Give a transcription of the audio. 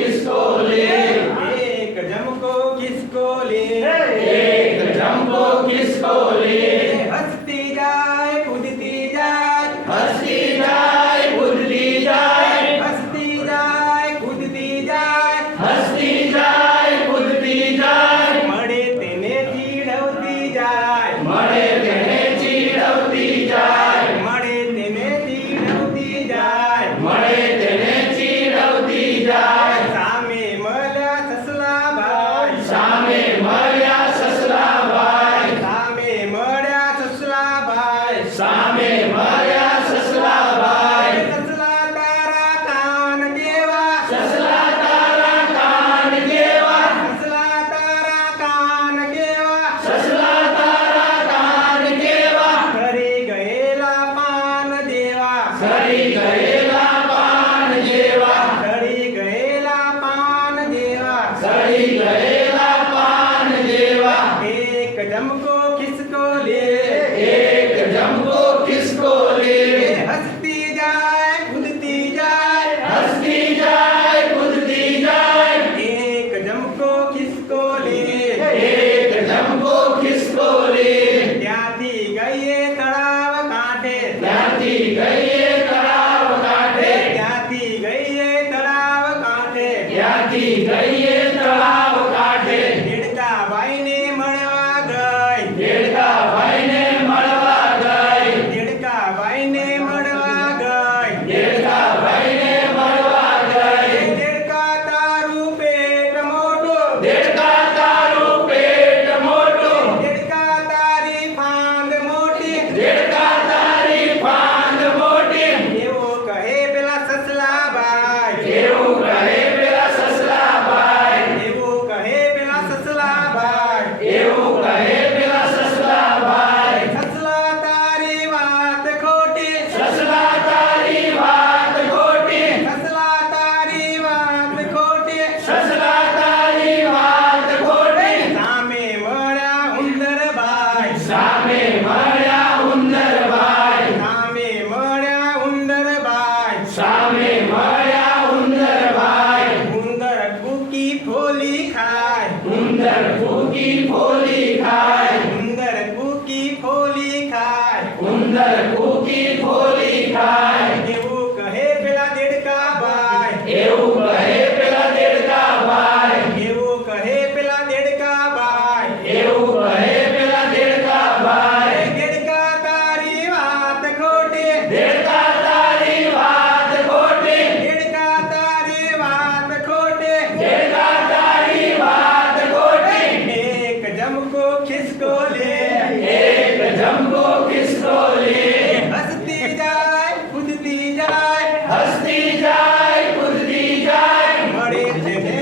किसको ले, एक जमको किसको ले, एक जमको किसको ले, हंसती जाए कूदती जाए, हंसती जाए कूदती जाए, हंसती जाए कूदती जाए, हंसती जाए कूदती जाए, મળે તેને ચીડવતી જાય, મળે તેને ચીડવતી જાય, મળે તેને ચીડવતી જાય, મળે તેને ચીડવતી જાય, સામે મળ્યા સસલાભાઈ, સામે મળ્યા સસલાભાઈ, સામે મળ્યા સસલાભાઈ, સામે મળ્યા સસલાભાઈ, સસલા તારા કાન કેવા, સસલા તારા કાન કેવા, સસલા તારા કાન કેવા, સસલા તારા કાન કેવા, ઘરે ગયેલા પાન જેવા, સરી ગયેલા પાન જેવા, સડી ગયેલા પાન જેવા, સરી ગયેલા પાન જેવા, એક જમકો ખિસકો લે, એક જમકો કિસકો લે, હસતી જાય કૂદતી જાય, હસતી જાય કૂદતી જાય, એક જમકો ખિસકો લે, એક જમકો કિસકો લે, ત્યાંથી ગઈએ તળાવ કાંઠે, ત્યાંથી ગઈએ તળાવ કાંઠે, ત્યાંથી ગઈએ તળાવ કાંઠે, ત્યાંથી ગઈએ તળાવ કાંઠે, દેડકા ભાઈને મળવા ગઈ, દેડકા ભાઈને મળવા ગઈ, દેડકા ભાઈને મળવા ગઈ, દેડકા ભાઈને મળવા ગઈ, દેડકા તારું પેટ મોટું, દેડકા તારું પેટ મોટું, દેડકા તારી ફાંદ મોટી, દેડકા તારી ફાંદ મોટી, એવું કહે પેલા સસલાભાઈ, એવું કહે પેલા સસલાભાઈ, એવું કહે પેલા સસલાભાઈ, એવું કહે પેલા સસલાભાઈ, સસલા તારી વાત ખોટી, સસલા તારી વાત ખોટી, સસલા તારી વાત ખોટી, સસલા તારી વાત ખોટી, સામે મળ્યા ઉંદરભાઈ, સામે મળ્યા ઉંદરભાઈ, સામે મળ્યા ઉંદરભાઈ, સામે મળ્યા ઉંદરભાઈ, ઉંદર કૂકી ફોલી ખાય, ઉંદર ફૂકી ફોલી ખાય, ઉંદર કૂકી ફોલી ખાય, ઉંદર ફૂકી ફોલી ખાય, એવું કહે પેલા દેડકાભાઈ, એવું કહે પેલા દેડકાભાઈ, એવું કહે પેલા દેડકાભાઈ, એવું કહે પેલા દેડકાભાઈ, દેડકા તારી વાત ખોટી, દેડકા તારી વાત ખોટી, દેડકા તારી વાત ખોટી, દેડકા તારી વાત ખોટી, એક જમકો ખિસકો લે, એક જમકો કિસકો લે, હસતી જાય કૂદતી જાય, હસતી જાય કૂદતી જાય, મળે તેને